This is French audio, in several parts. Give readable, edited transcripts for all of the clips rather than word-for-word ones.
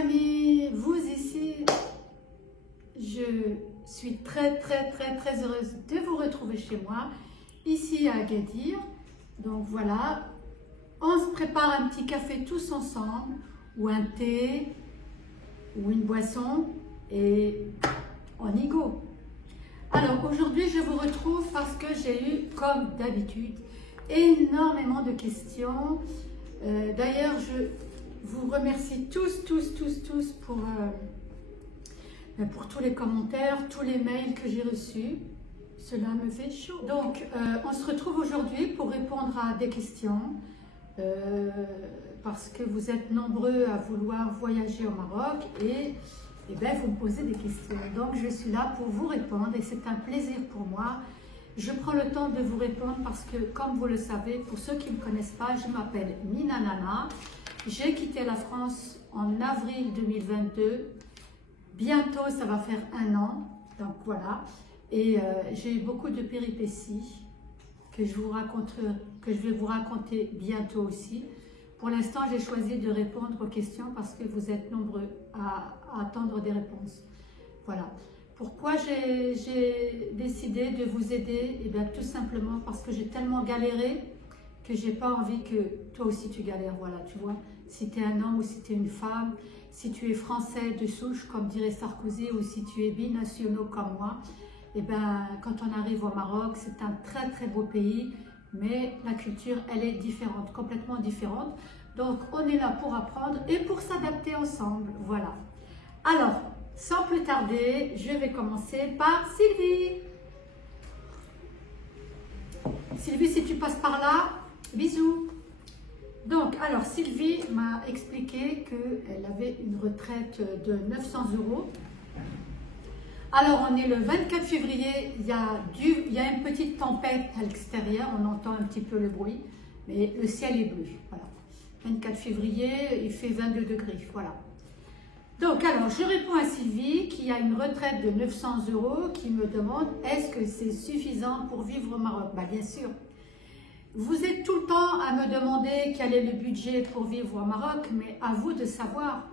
amis, vous ici, je suis très heureuse de vous retrouver chez moi, ici à Agadir. Donc voilà, on se prépare un petit café tous ensemble, ou un thé, ou une boisson, et on y go. Alors aujourd'hui, je vous retrouve parce que j'ai eu, comme d'habitude, énormément de questions. D'ailleurs, je vous remercie tous pour tous les commentaires, tous les mails que j'ai reçus. Cela me fait chaud. Donc, on se retrouve aujourd'hui pour répondre à des questions parce que vous êtes nombreux à vouloir voyager au Maroc et ben, vous me posez des questions. Donc, je suis là pour vous répondre et c'est un plaisir pour moi. Je prends le temps de vous répondre parce que, comme vous le savez, pour ceux qui ne me connaissent pas, je m'appelle Mina Nana. J'ai quitté la France en avril 2022. Bientôt, ça va faire 1 an. Donc voilà. Et j'ai eu beaucoup de péripéties que je vais vous raconter bientôt aussi. Pour l'instant, j'ai choisi de répondre aux questions parce que vous êtes nombreux à attendre des réponses. Voilà. Pourquoi j'ai décidé de vous aider? Eh bien, tout simplement parce que j'ai tellement galéré que j'ai pas envie que toi aussi tu galères. Voilà, tu vois. Si tu es un homme ou si tu es une femme, si tu es français de souche, comme dirait Sarkozy, ou si tu es binationaux comme moi, eh bien, quand on arrive au Maroc, c'est un très beau pays, mais la culture, elle est différente, complètement différente. Donc, on est là pour apprendre et pour s'adapter ensemble. Voilà. Alors, sans plus tarder, je vais commencer par Sylvie. Sylvie, si tu passes par là, bisous. Donc, alors, Sylvie m'a expliqué qu'elle avait une retraite de 900 €. Alors, on est le 24 février, il y a une petite tempête à l'extérieur, on entend un petit peu le bruit, mais le ciel est bleu. Voilà. 24 février, il fait 22 degrés, voilà. Donc, alors, je réponds à Sylvie qui a une retraite de 900 €, qui me demande est-ce que c'est suffisant pour vivre au Maroc? Bah, bien sûr. Vous êtes tout le temps à me demander quel est le budget pour vivre au Maroc, mais à vous de savoir.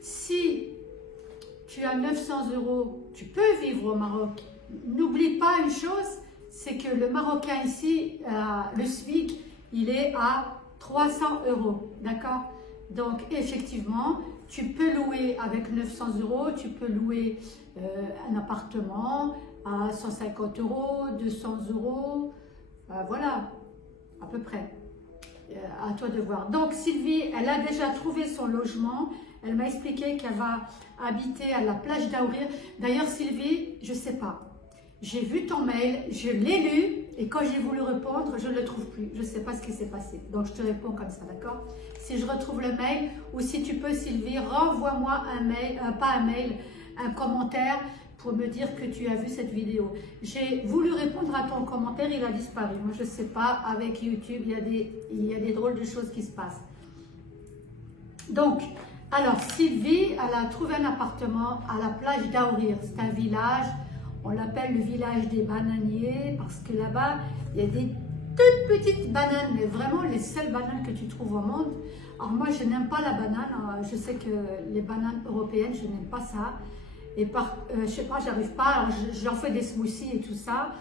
Si tu as 900 €, tu peux vivre au Maroc. N'oublie pas une chose, c'est que le Marocain ici, le SMIC, il est à 300 €, d'accord? Donc, effectivement, tu peux louer avec 900 €, tu peux louer un appartement à 150 €, 200 €, voilà, à peu près. À toi de voir. Donc, Sylvie, elle a déjà trouvé son logement. Elle m'a expliqué qu'elle va habiter à la plage d'Aourir. D'ailleurs, Sylvie, je ne sais pas. J'ai vu ton mail, je l'ai lu et quand j'ai voulu répondre, je ne le trouve plus. Je ne sais pas ce qui s'est passé. Donc, je te réponds comme ça, d'accord? Si je retrouve le mail ou si tu peux, Sylvie, renvoie-moi un mail, pas un mail, un commentaire pour me dire que tu as vu cette vidéo. J'ai voulu répondre à ton commentaire, il a disparu. Moi, je ne sais pas, avec YouTube, il y a des drôles de choses qui se passent. Donc, alors, Sylvie, elle a trouvé un appartement à la plage d'Aourir. C'est un village, on l'appelle le village des bananiers, parce que là-bas, il y a des toutes petites bananes, mais vraiment les seules bananes que tu trouves au monde. Alors moi, je n'aime pas la banane. Je sais que les bananes européennes, je n'aime pas ça. Et je sais pas, j'arrive pas. J'en fais des smoothies et tout ça.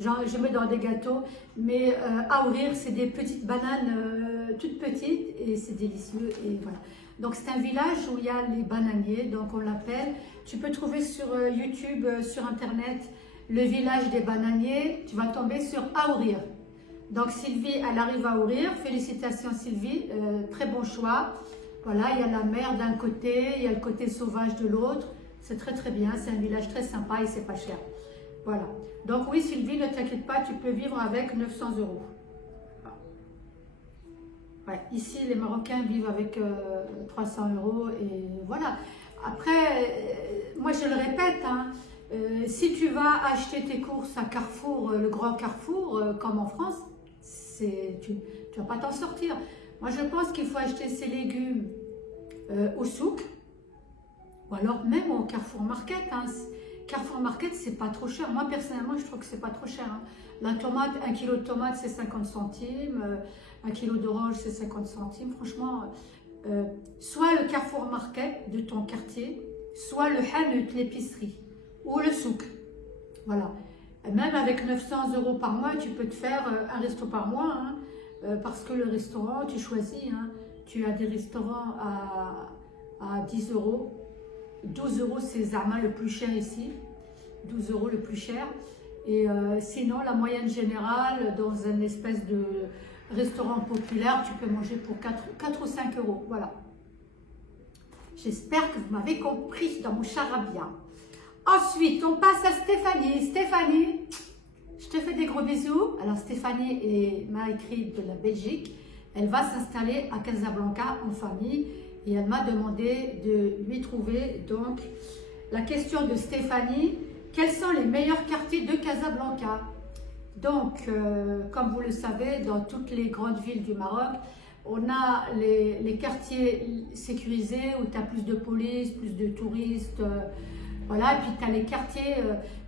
Je mets dans des gâteaux. Mais à ouvrir, c'est des petites bananes toutes petites et c'est délicieux. Et voilà. Donc c'est un village où il y a les bananiers, donc on l'appelle. Tu peux trouver sur YouTube, sur Internet, le village des bananiers. Tu vas tomber sur Aourir. Donc Sylvie, elle arrive à Aourir. Félicitations Sylvie, très bon choix. Voilà, il y a la mer d'un côté, il y a le côté sauvage de l'autre. C'est très bien, c'est un village très sympa et c'est pas cher. Voilà. Donc oui Sylvie, ne t'inquiète pas, tu peux vivre avec 900 €. Ouais, ici les Marocains vivent avec 300 € et voilà. Après, moi je le répète, hein, si tu vas acheter tes courses à Carrefour, le grand Carrefour, comme en France, tu ne vas pas t'en sortir. Moi je pense qu'il faut acheter ses légumes au souk, ou alors même au Carrefour Market. Hein. Carrefour Market, c'est pas trop cher. Moi, personnellement, je trouve que c'est pas trop cher. Hein. La tomate, 1 kg de tomate, c'est 50 centimes. 1 kg d'orange, c'est 50 centimes. Franchement, soit le Carrefour Market de ton quartier, soit le Hanut, l'épicerie, ou le souk. Voilà. Même avec 900 € par mois, tu peux te faire un resto par mois, hein, parce que le restaurant, tu choisis, hein, tu as des restaurants à 10 €, 12 € c'est Zama le plus cher ici, 12 € le plus cher, et sinon la moyenne générale, dans une espèce de restaurant populaire, tu peux manger pour 4 ou 5 €, voilà. J'espère que vous m'avez compris dans mon charabia. Ensuite, on passe à Stéphanie. Stéphanie, je te fais des gros bisous. Alors, Stéphanie m'a écrit de la Belgique. Elle va s'installer à Casablanca en famille et elle m'a demandé de lui trouver. Donc, la question de Stéphanie, quels sont les meilleurs quartiers de Casablanca? Donc, comme vous le savez, dans toutes les grandes villes du Maroc, on a les quartiers sécurisés où tu as plus de police, plus de touristes. Voilà, et puis tu as les quartiers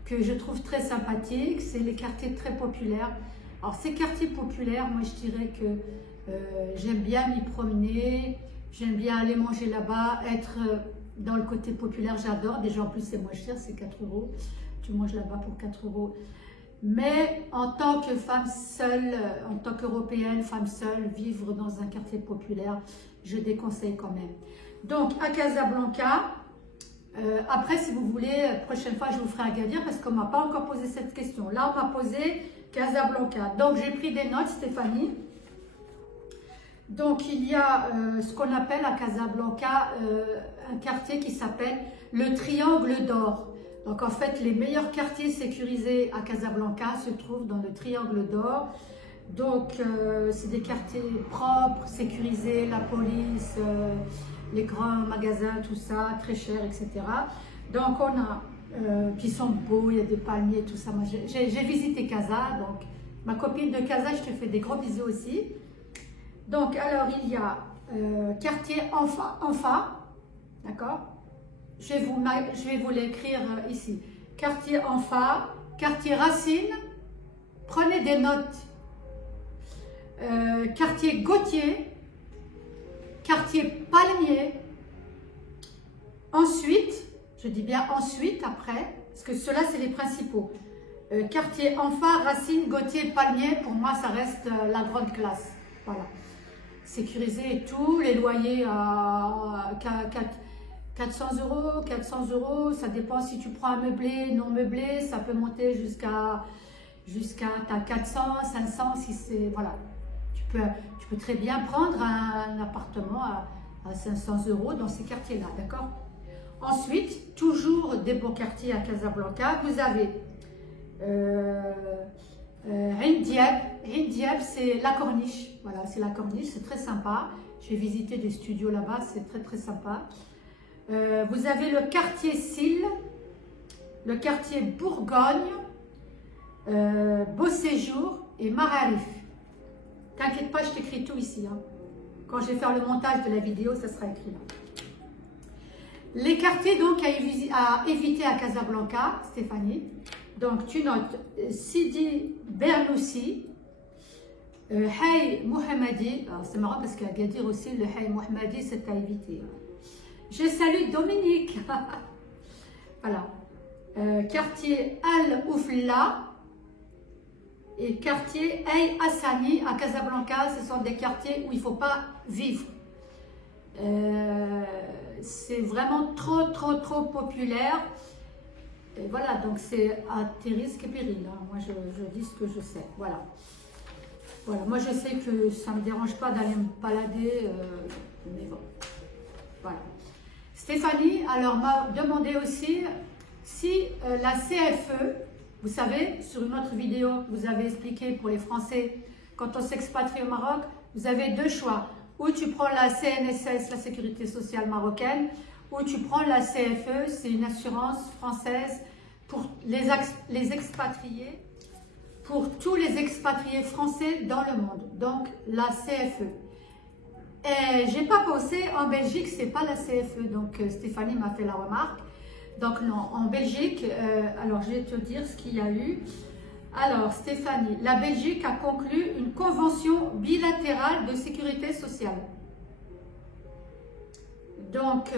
que je trouve très sympathiques, c'est les quartiers très populaires. Alors ces quartiers populaires, moi je dirais que j'aime bien m'y promener, j'aime bien aller manger là-bas, être dans le côté populaire, j'adore. Déjà en plus c'est moins cher, c'est 4 €, tu manges là-bas pour 4 €. Mais en tant que femme seule, en tant qu'Européenne, femme seule, vivre dans un quartier populaire, je déconseille quand même. Donc à Casablanca, après, si vous voulez, prochaine fois, je vous ferai Agadir parce qu'on ne m'a pas encore posé cette question. Là, on m'a posé Casablanca. Donc, j'ai pris des notes, Stéphanie. Donc, il y a ce qu'on appelle à Casablanca un quartier qui s'appelle le Triangle d'Or. Donc, en fait, les meilleurs quartiers sécurisés à Casablanca se trouvent dans le Triangle d'Or. Donc, c'est des quartiers propres, sécurisés, la police, les grands magasins, tout ça, très cher, etc. Donc, on a, qui sont beaux, il y a des palmiers, tout ça. Moi, j'ai visité Casa, donc ma copine de Casa, je te fais des gros bisous aussi. Donc, alors, il y a quartier Anfa, d'accord? Je vais vous l'écrire ici. Quartier Anfa, quartier Racine, prenez des notes. Quartier Gauthier, quartier Palmier, ensuite, je dis bien ensuite, après, parce que ceux-là, c'est les principaux. Quartier Anfa, Racine, Gauthier, Palmier, pour moi, ça reste la grande classe. Voilà. Sécurisé et tout, les loyers à 400 €, 400 €, ça dépend si tu prends un meublé, non meublé, ça peut monter jusqu'à 400, 500, si c'est, voilà. Tu peux très bien prendre un appartement à 500 € dans ces quartiers-là, d'accord? Ensuite, toujours des beaux quartiers à Casablanca, vous avez Ain Diab. Ain Diab, c'est la Corniche, voilà, c'est la Corniche, c'est très sympa. J'ai visité des studios là-bas, c'est très très sympa. Vous avez le quartier Sille, le quartier Bourgogne, Beau Séjour et Mararif. T'inquiète pas, je t'écris tout ici. Hein. Quand je vais faire le montage de la vidéo, ça sera écrit là. Les quartiers donc à éviter à Casablanca, Stéphanie. Donc tu notes Sidi Bernoussi, Hay Mohammadi. C'est marrant parce qu'à Agadir aussi, le Hay Mohammadi, c'est à éviter. Je salue Dominique. Voilà. Quartier Al-Oufla. Et quartier Hay Hassani à Casablanca, ce sont des quartiers où il ne faut pas vivre. C'est vraiment trop populaire. Et voilà, donc c'est à tes risques et périls. Hein. Moi, je dis ce que je sais. Voilà. Voilà. Moi, je sais que ça ne me dérange pas d'aller me balader. Mais bon. Voilà. Stéphanie, alors, m'a demandé aussi si la CFE, vous savez, sur une autre vidéo, vous avez expliqué pour les Français, quand on s'expatrie au Maroc, vous avez deux choix. Ou tu prends la CNSS, la Sécurité Sociale Marocaine, ou tu prends la CFE, c'est une assurance française pour les expatriés, pour tous les expatriés français dans le monde. Donc, la CFE. Et j'ai pas pensé, en Belgique, c'est pas la CFE. Donc, Stéphanie m'a fait la remarque. Donc non, en Belgique, alors je vais te dire ce qu'il y a eu. Alors Stéphanie, la Belgique a conclu une convention bilatérale de sécurité sociale. Donc,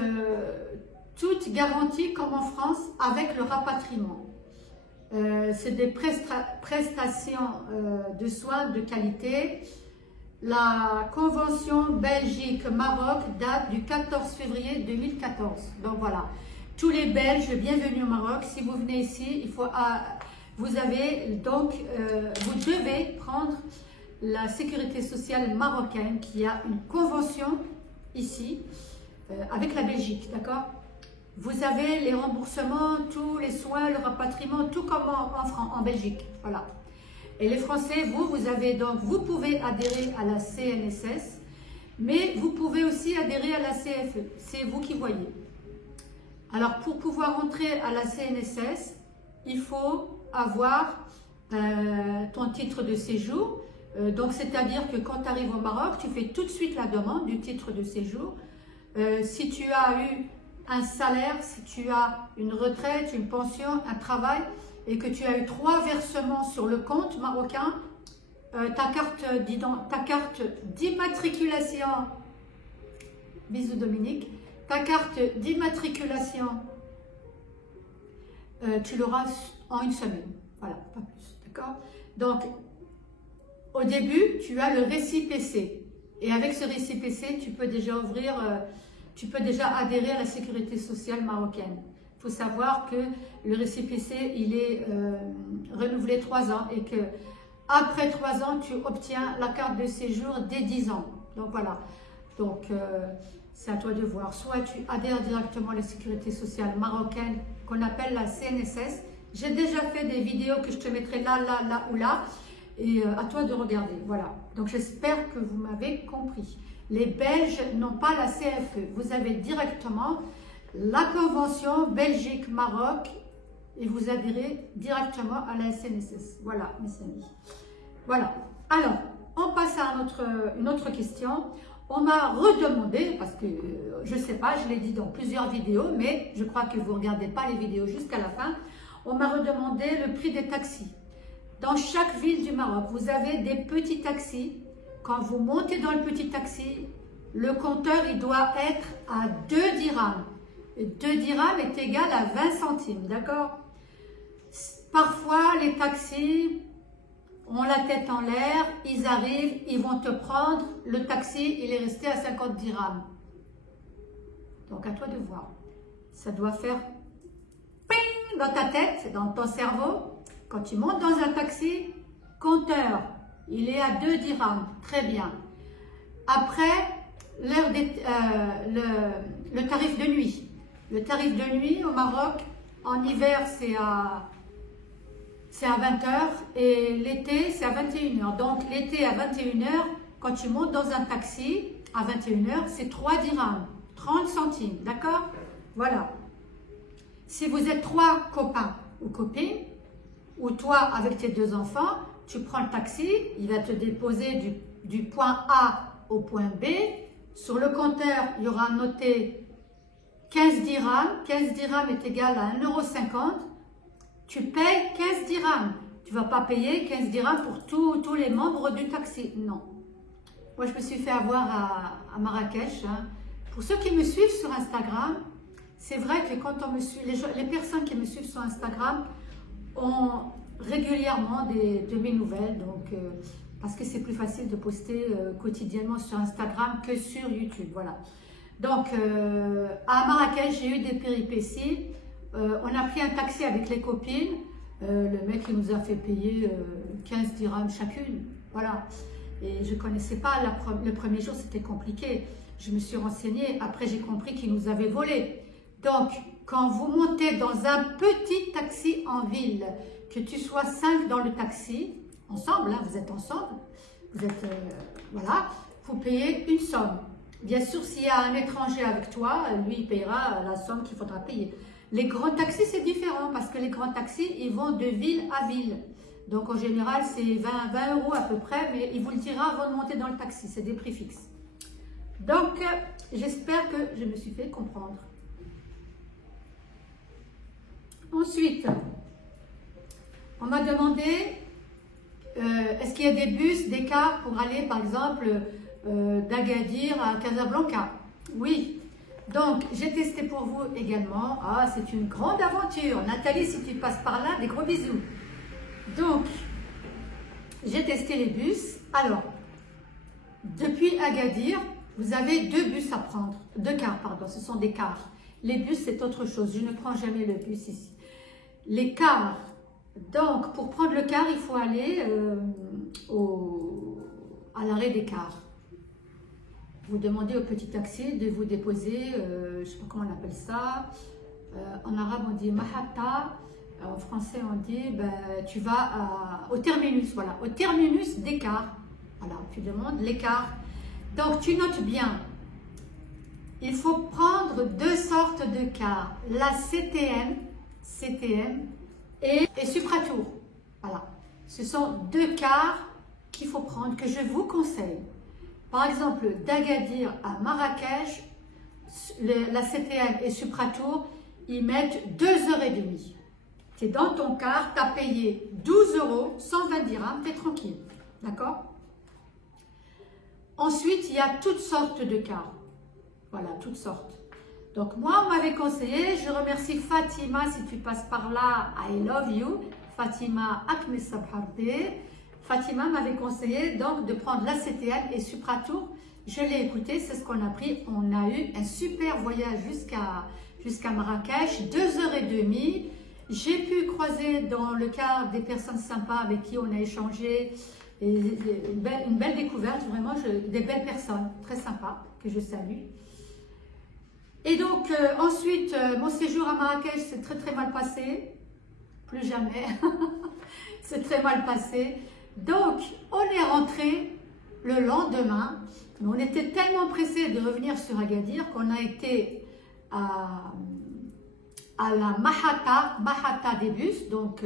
toute garantie comme en France avec le rapatriement. C'est des prestations de soins de qualité. La convention Belgique-Maroc date du 14 février 2014. Donc voilà, tous les Belges, bienvenue au Maroc. Si vous venez ici, vous devez prendre la sécurité sociale marocaine qui a une convention ici avec la Belgique, d'accord? Vous avez les remboursements, tous les soins, le rapatriement, tout comme en Belgique, voilà. Et les Français, vous pouvez adhérer à la CNSS, mais vous pouvez aussi adhérer à la CFE, c'est vous qui voyez. Alors, pour pouvoir entrer à la CNSS, il faut avoir ton titre de séjour. Donc, c'est-à-dire que quand tu arrives au Maroc, tu fais tout de suite la demande du titre de séjour. Si tu as eu un salaire, si tu as une retraite, une pension, un travail, et que tu as eu 3 versements sur le compte marocain, ta carte d'immatriculation, bisous Dominique, ta carte d'immatriculation, tu l'auras en une semaine, voilà, pas plus, d'accord? Donc, au début, tu as le récépissé, et avec ce récépissé, tu peux déjà adhérer à la sécurité sociale marocaine. Il faut savoir que le récépissé, il est renouvelé 3 ans et que après 3 ans, tu obtiens la carte de séjour dès 10 ans. Donc voilà. Donc c'est à toi de voir. Soit tu adhères directement à la sécurité sociale marocaine qu'on appelle la CNSS. J'ai déjà fait des vidéos que je te mettrai là ou là. Et à toi de regarder. Voilà. Donc j'espère que vous m'avez compris. Les Belges n'ont pas la CFE. Vous avez directement la convention Belgique-Maroc et vous adhérez directement à la SNSS. Voilà, mes amis. Voilà. Alors, on passe à une autre question. On m'a redemandé, parce que je ne sais pas, je l'ai dit dans plusieurs vidéos, mais je crois que vous ne regardez pas les vidéos jusqu'à la fin. On m'a redemandé le prix des taxis. Dans chaque ville du Maroc, vous avez des petits taxis. Quand vous montez dans le petit taxi, le compteur il doit être à 2 dirhams. Et 2 dirhams est égal à 20 centimes, d'accord? Parfois, les taxis ont la tête en l'air, ils arrivent, ils vont te prendre, le taxi, il est resté à 50 dirhams. Donc, à toi de voir. Ça doit faire ping dans ta tête, dans ton cerveau. Quand tu montes dans un taxi, compteur, il est à 2 dirhams. Très bien. Après, le tarif de nuit. Le tarif de nuit au Maroc, en hiver, c'est à 20 h et l'été, c'est à 21 h. Donc, l'été à 21 h, quand tu montes dans un taxi, à 21 h, c'est 3 dirhams, 30 centimes. D'accord? Voilà. Si vous êtes 3 copains ou copines, ou toi avec tes 2 enfants, tu prends le taxi, il va te déposer du point A au point B. Sur le compteur, il y aura noté 15 dirhams. 15 dirhams est égal à 1,50 €. Tu payes 15 dirhams. Tu ne vas pas payer 15 dirhams pour tous les membres du taxi. Non. Moi, je me suis fait avoir à Marrakech. Hein. Pour ceux qui me suivent sur Instagram, c'est vrai que quand on me suit, les personnes qui me suivent sur Instagram ont régulièrement de mes nouvelles. Donc, parce que c'est plus facile de poster quotidiennement sur Instagram que sur YouTube. Voilà. Donc, à Marrakech, j'ai eu des péripéties. On a pris un taxi avec les copines. Le mec, il nous a fait payer 15 dirhams chacune. Voilà. Et je ne connaissais pas, le premier jour, c'était compliqué. Je me suis renseignée. Après, j'ai compris qu'il nous avait volé. Donc, quand vous montez dans un petit taxi en ville, que tu sois 5 dans le taxi, ensemble, hein, vous êtes ensemble, vous êtes, voilà, vous payez une somme. Bien sûr, s'il y a un étranger avec toi, lui, il payera la somme qu'il faudra payer. Les grands taxis, c'est différent parce que les grands taxis, ils vont de ville à ville. Donc, en général, c'est 20 € à peu près, mais il vous le dira avant de monter dans le taxi. C'est des prix fixes. Donc, j'espère que je me suis fait comprendre. Ensuite, on m'a demandé, est-ce qu'il y a des bus, des cars pour aller, par exemple, d'Agadir à Casablanca? Oui, Donc, j'ai testé pour vous également. Ah, c'est une grande aventure. Nathalie, si tu passes par là, des gros bisous. Donc, j'ai testé les bus. Alors, depuis Agadir, vous avez 2 bus à prendre. 2 cars, pardon, ce sont des cars. Les bus, c'est autre chose. Je ne prends jamais le bus ici. Les cars. Donc, pour prendre le car, il faut aller à l'arrêt des cars. Vous demandez au petit taxi de vous déposer, je ne sais pas comment on appelle ça. En arabe, on dit mahatta. En français, on dit, ben, tu vas au terminus, voilà, au terminus des cars. Voilà, tu demandes les cars. Donc, tu notes bien. Il faut prendre 2 sortes de cars. La CTM et Supratour. Voilà. Ce sont 2 cars qu'il faut prendre, que je vous conseille. Par exemple, d'Agadir à Marrakech, la CTM et Supratour, ils mettent 2h30. Tu es dans ton car, tu as payé 12 €, 120 dirhams, tu es tranquille. D'accord? Ensuite, il y a toutes sortes de cars. Voilà, toutes sortes. Donc, moi, on m'avait conseillé, je remercie Fatima, si tu passes par là, I love you. Fatima Akmes Sabharde. Fatima m'avait conseillé donc de prendre la CTM et Supratour. Je l'ai écouté, c'est ce qu'on a pris. On a eu un super voyage jusqu'à Marrakech, 2h30. J'ai pu croiser dans le car des personnes sympas avec qui on a échangé. Et une belle découverte, vraiment, des belles personnes très sympas que je salue. Et donc, ensuite, mon séjour à Marrakech s'est très mal passé. Plus jamais. C'est très mal passé. Donc, on est rentré le lendemain. On était tellement pressés de revenir sur Agadir qu'on a été à la Mahatta des bus, donc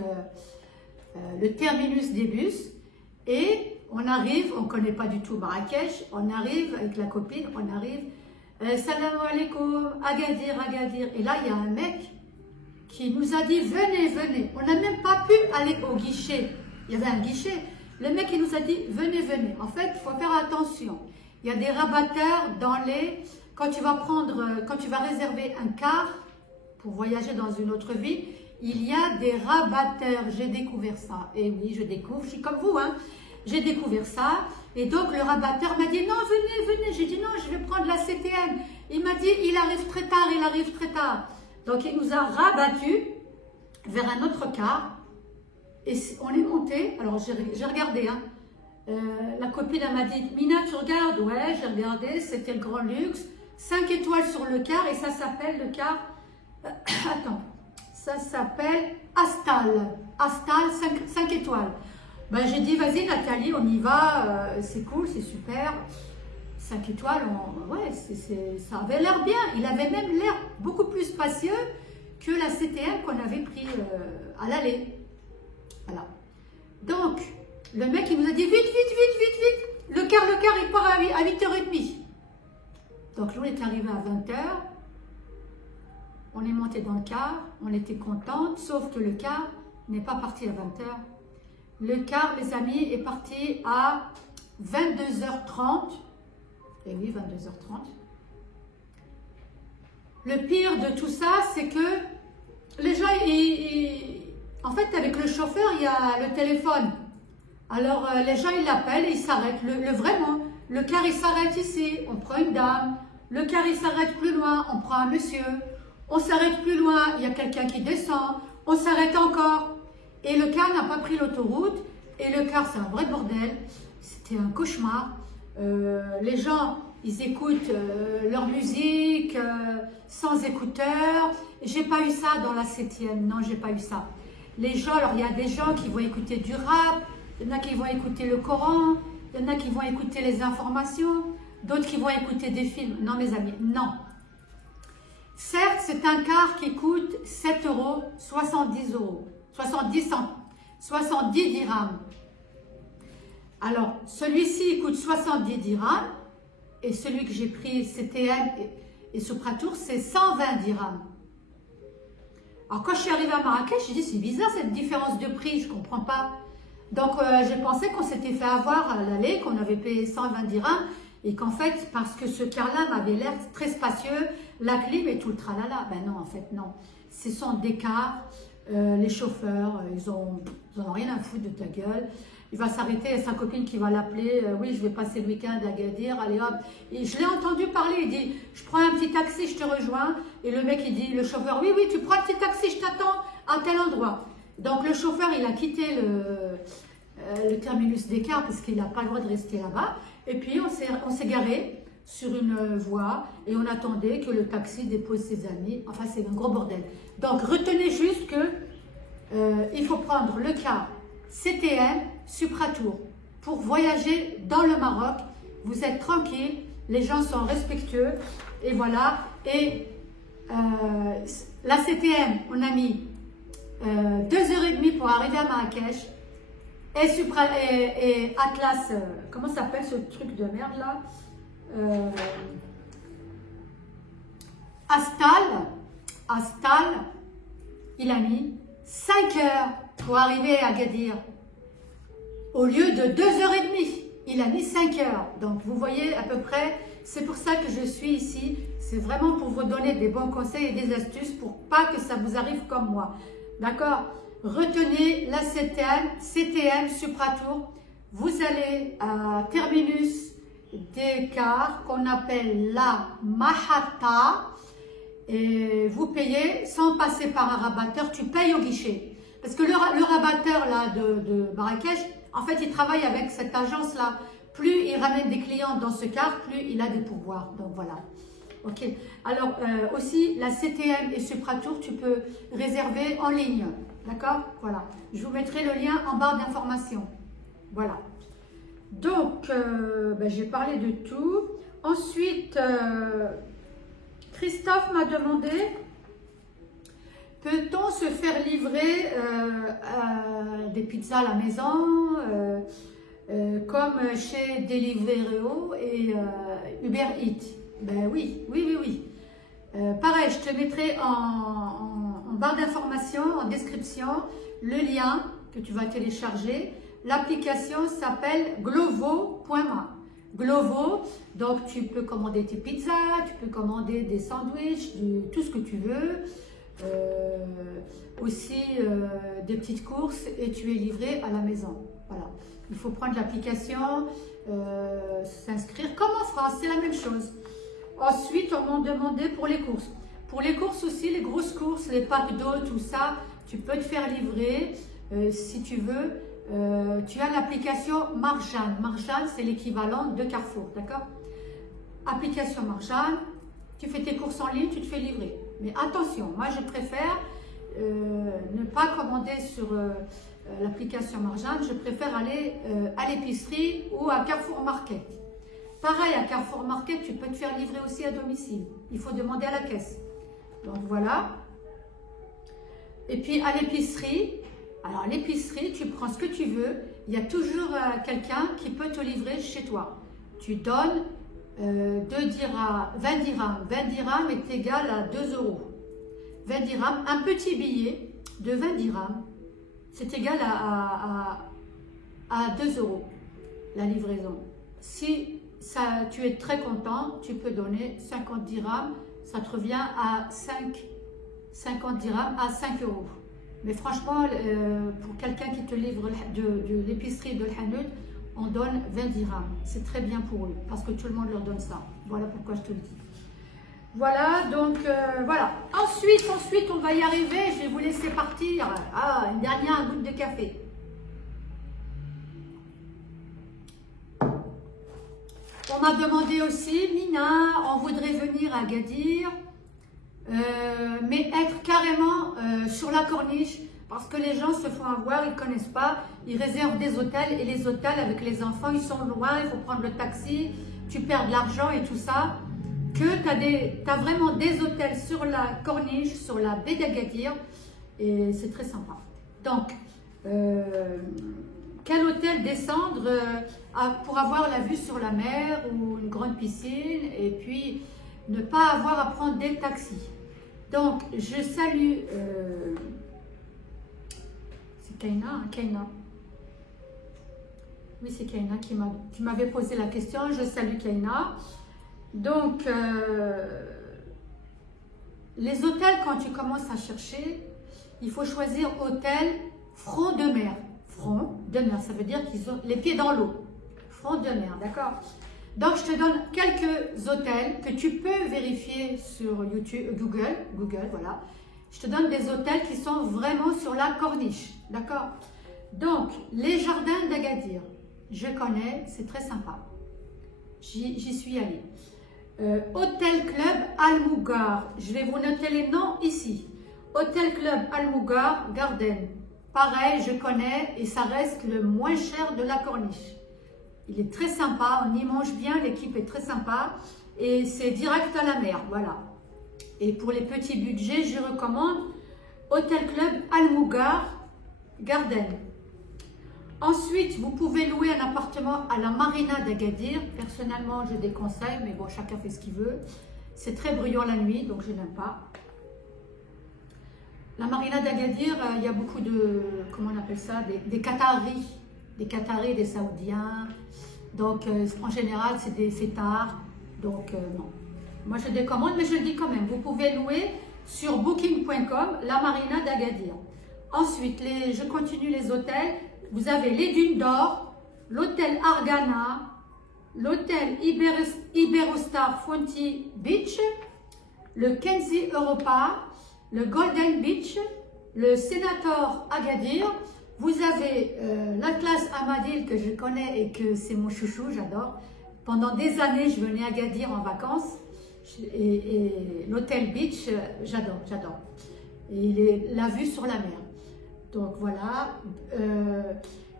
le terminus des bus. Et on arrive, on ne connaît pas du tout Marrakech, on arrive avec la copine, on arrive, salam alaikum, Agadir. Et là, il y a un mec qui nous a dit, venez. On n'a même pas pu aller au guichet. Il y avait un guichet. Le mec, il nous a dit, venez. En fait, il faut faire attention. Il y a des rabatteurs quand tu vas réserver un car pour voyager dans une autre ville, il y a des rabatteurs. J'ai découvert ça. Et oui, je découvre, je suis comme vous, hein. J'ai découvert ça. Et donc, le rabatteur m'a dit, non, venez. J'ai dit, non, je vais prendre la CTM. Il m'a dit, il arrive très tard. Donc, il nous a rabattus vers un autre car. Et on est monté. Alors, j'ai regardé, hein. La copine m'a dit, Mina, tu regardes? Ouais, j'ai regardé. C'était le grand luxe. 5 étoiles sur le car. Et ça s'appelle le car... attends. Ça s'appelle Astal. Astal, 5 étoiles. Ben, j'ai dit, vas-y Nathalie, on y va. C'est cool, c'est super. 5 étoiles, ouais, ça avait l'air bien. Il avait même l'air beaucoup plus spacieux que la CTM qu'on avait pris à l'aller. Voilà. Donc, le mec, il nous a dit, vite. Le car, il part à 8h30. Donc, nous, on est arrivé à 20h. On est monté dans le car. On était contente, sauf que le car n'est pas parti à 20h. Le car, les amis, est parti à 22h30. Et oui, 22h30. Le pire de tout ça, c'est que les gens, en fait, avec le chauffeur, il y a le téléphone. Alors, les gens, ils l'appellent et ils s'arrêtent. Vraiment, le car, il s'arrête ici. On prend une dame. Le car, il s'arrête plus loin. On prend un monsieur. On s'arrête plus loin. Il y a quelqu'un qui descend. On s'arrête encore. Et le car n'a pas pris l'autoroute. Et le car, c'est un vrai bordel. C'était un cauchemar. Les gens, ils écoutent leur musique sans écouteurs. J'ai pas eu ça dans la 7e. Non, j'ai pas eu ça. Les gens, alors il y a des gens qui vont écouter du rap. Il y en a qui vont écouter le Coran. Il y en a qui vont écouter les informations. D'autres qui vont écouter des films. Non, mes amis, non. Certes, c'est un car qui coûte 7 €, 70 €. 70 dirhams. Alors, celui-ci, il coûte 70 dirhams. Et celui que j'ai pris, CTM et Supratour, c'est 120 dirhams. Alors, quand je suis arrivée à Marrakech, j'ai dit, c'est bizarre cette différence de prix, je ne comprends pas. Donc, j'ai pensé qu'on s'était fait avoir à l'aller, qu'on avait payé 120 dirhams. Et qu'en fait, parce que ce car-là m'avait l'air très spacieux, la clim et tout le tralala. Ben non, en fait, non. Ce sont des cars, les chauffeurs, ils en ont rien à foutre de ta gueule. Il va s'arrêter, et sa copine qui va l'appeler, oui, je vais passer le week-end à Agadir, allez hop. Et je l'ai entendu parler, il dit, je prends un petit taxi, je te rejoins. Et le mec, il dit, le chauffeur, oui, oui, tu prends un petit taxi, je t'attends à tel endroit. Donc le chauffeur, il a quitté le terminus des cars parce qu'il n'a pas le droit de rester là-bas. Et puis, on s'est garé sur une voie et on attendait que le taxi dépose ses amis. Enfin, c'est un gros bordel. Donc, retenez juste que il faut prendre le car CTM Supratour pour voyager dans le Maroc. Vous êtes tranquille, les gens sont respectueux et voilà. Et la CTM, on a mis 2h30 pour arriver à Marrakech. Et Atlas, comment s'appelle ce truc de merde là, Astal, il a mis 5 heures pour arriver à Agadir. Au lieu de 2h30, il a mis 5 heures. Donc vous voyez à peu près, c'est pour ça que je suis ici. C'est vraiment pour vous donner des bons conseils et des astuces pour pas que ça vous arrive comme moi. D'accord? Retenez la CTM Supratour. Vous allez à terminus des cars qu'on appelle la Mahata et vous payez sans passer par un rabatteur. Tu payes au guichet parce que le rabatteur là de Marrakech, en fait, il travaille avec cette agence là. Plus il ramène des clients dans ce car, plus il a des pourboires. Donc voilà. Ok. Alors aussi la CTM et Supratour, tu peux réserver en ligne. D'accord? Voilà. Je vous mettrai le lien en barre d'information. Voilà. Donc, j'ai parlé de tout. Ensuite, Christophe m'a demandé, peut-on se faire livrer des pizzas à la maison, comme chez Deliveroo et Uber Eats? Ben oui. Pareil, je te mettrai en barre d'information, en description, le lien que tu vas télécharger. L'application s'appelle Glovo.ma. Glovo, donc tu peux commander tes pizzas, tu peux commander des sandwichs, tout ce que tu veux. Aussi des petites courses et tu es livré à la maison. Voilà. Il faut prendre l'application, s'inscrire comme en France, c'est la même chose. Ensuite, on m'a demandé pour les courses. Pour les courses aussi, les grosses courses, les packs d'eau, tout ça, tu peux te faire livrer si tu veux. Tu as l'application Marjan. Marjan, c'est l'équivalent de Carrefour, d'accord? Application Marjan, tu fais tes courses en ligne, tu te fais livrer. Mais attention, moi je préfère ne pas commander sur l'application Marjan, je préfère aller à l'épicerie ou à Carrefour Market. Pareil, à Carrefour Market, tu peux te faire livrer aussi à domicile. Il faut demander à la caisse. Donc voilà. Et puis à l'épicerie, alors l'épicerie, tu prends ce que tu veux. Il y a toujours quelqu'un qui peut te livrer chez toi. Tu donnes 20 dirhams. 20 dirhams est égal à 2 euros. 20 dirhams, un petit billet de 20 dirhams, c'est égal à 2 euros la livraison. Si tu es très content, tu peux donner 50 dirhams, ça te revient à 50 dirhams à 5 euros. Mais franchement, pour quelqu'un qui te livre de l'épicerie de l'Hanout, on donne 20 dirhams. C'est très bien pour eux, parce que tout le monde leur donne ça. Voilà pourquoi je te le dis. Voilà, donc voilà. Ensuite, on va y arriver. Je vais vous laisser partir. Ah, une dernière goutte de café. On m'a demandé aussi, Mina, on voudrait venir à Agadir, mais être carrément sur la corniche, parce que les gens se font avoir, ils ne connaissent pas, ils réservent des hôtels, et les hôtels avec les enfants, ils sont loin, il faut prendre le taxi, tu perds de l'argent et tout ça, que tu as vraiment des hôtels sur la corniche, sur la baie d'Agadir, et c'est très sympa. Donc, quel hôtel descendre pour avoir la vue sur la mer ou une grande piscine et puis ne pas avoir à prendre des taxis. Donc, je salue, c'est Kaina, Kaina. Oui, c'est Kaina qui m'avait posé la question. Je salue Kaina. Donc, les hôtels, quand tu commences à chercher, il faut choisir hôtel front de mer. Front de mer, ça veut dire qu'ils ont les pieds dans l'eau. Front de mer, d'accord? Donc, je te donne quelques hôtels que tu peux vérifier sur YouTube, Google, voilà. Je te donne des hôtels qui sont vraiment sur la corniche, d'accord? Donc, les jardins d'Agadir, je connais, c'est très sympa. J'y suis allée. Hôtel Club Al-Mougar, je vais vous noter les noms ici. Hôtel Club Al-Mougar Garden, pareil, je connais et ça reste le moins cher de la corniche. Il est très sympa, on y mange bien, l'équipe est très sympa et c'est direct à la mer, voilà. Et pour les petits budgets, je recommande Hôtel Club Al-Mougar Garden. Ensuite, vous pouvez louer un appartement à la marina d'Agadir. Personnellement, je déconseille, mais bon, chacun fait ce qu'il veut. C'est très bruyant la nuit, donc je n'aime pas. La marina d'Agadir, il y a beaucoup de, comment on appelle ça, des Qataris. Des Qataris, des Saoudiens. Donc, en général, c'est des fêtards. Donc, non. Moi, je décommande, mais je le dis quand même. Vous pouvez louer sur booking.com la marina d'Agadir. Ensuite, je continue les hôtels. Vous avez les Dunes d'Or, l'hôtel Argana, l'hôtel Iberostar Fonty Beach, le Kenzie Europa, le Golden Beach, le Senator Agadir. Vous avez l'Atlas Amadil que je connais et que c'est mon chouchou, j'adore. Pendant des années, je venais à Agadir en vacances et l'hôtel Beach, j'adore. Et la vue sur la mer. Donc voilà,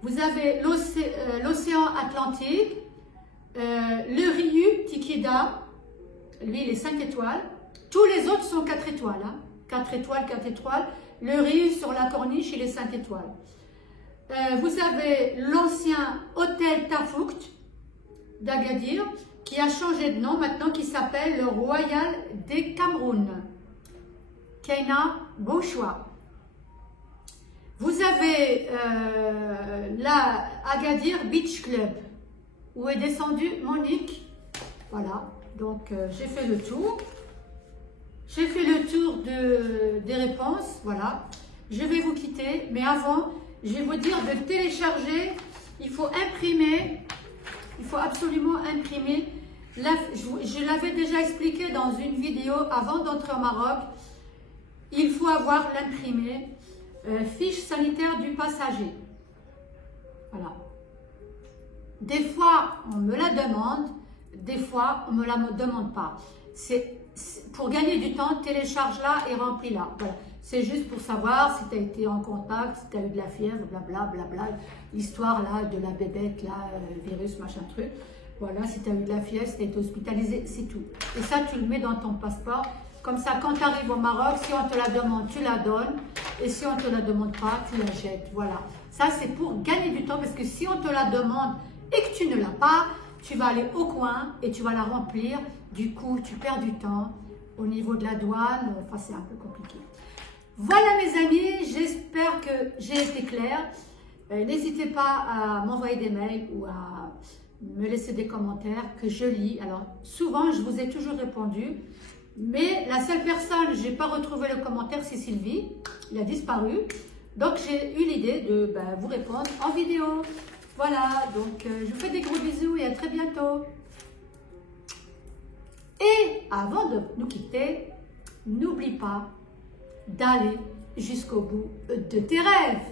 vous avez l'océan Atlantique, le Riu Tikida, lui il est 5 étoiles, tous les autres sont 4 étoiles, hein. 4 étoiles, 4 étoiles, le Riu sur la corniche il est 5 étoiles. Vous avez l'ancien hôtel Tafoukt d'Agadir qui a changé de nom maintenant, qui s'appelle le Royal des Cameroun. Kaina, beau choix. Vous avez la Agadir Beach Club, où est descendue Monique. Voilà, donc j'ai fait le tour. J'ai fait le tour des réponses, voilà. Je vais vous quitter, mais avant, je vais vous dire de télécharger. Il faut imprimer, il faut absolument imprimer. Je l'avais déjà expliqué dans une vidéo avant d'entrer au Maroc. Il faut avoir l'imprimé. Fiche sanitaire du passager. Voilà. Des fois, on me la demande, des fois, on ne me la demande pas. Pour gagner du temps, télécharge-la et remplis-la. Voilà. C'est juste pour savoir si tu as été en contact, si tu as eu de la fièvre, blablabla, l'histoire là de la bébête, là, virus, machin truc. Voilà, si tu as eu de la fièvre, si tu as été hospitalisé, c'est tout. Et ça, tu le mets dans ton passeport. Comme ça, quand tu arrives au Maroc, si on te la demande, tu la donnes. Et si on ne te la demande pas, tu la jettes. Voilà. Ça, c'est pour gagner du temps. Parce que si on te la demande et que tu ne l'as pas, tu vas aller au coin et tu vas la remplir. Du coup, tu perds du temps au niveau de la douane. Enfin, c'est un peu compliqué. Voilà, mes amis. J'espère que j'ai été claire. N'hésitez pas à m'envoyer des mails ou à me laisser des commentaires que je lis. Alors, souvent, je vous ai toujours répondu. Mais la seule personne, je n'ai pas retrouvé le commentaire, c'est Sylvie. Il a disparu. Donc, j'ai eu l'idée de vous répondre en vidéo. Voilà, donc je vous fais des gros bisous et à très bientôt. Et avant de nous quitter, n'oublie pas d'aller jusqu'au bout de tes rêves.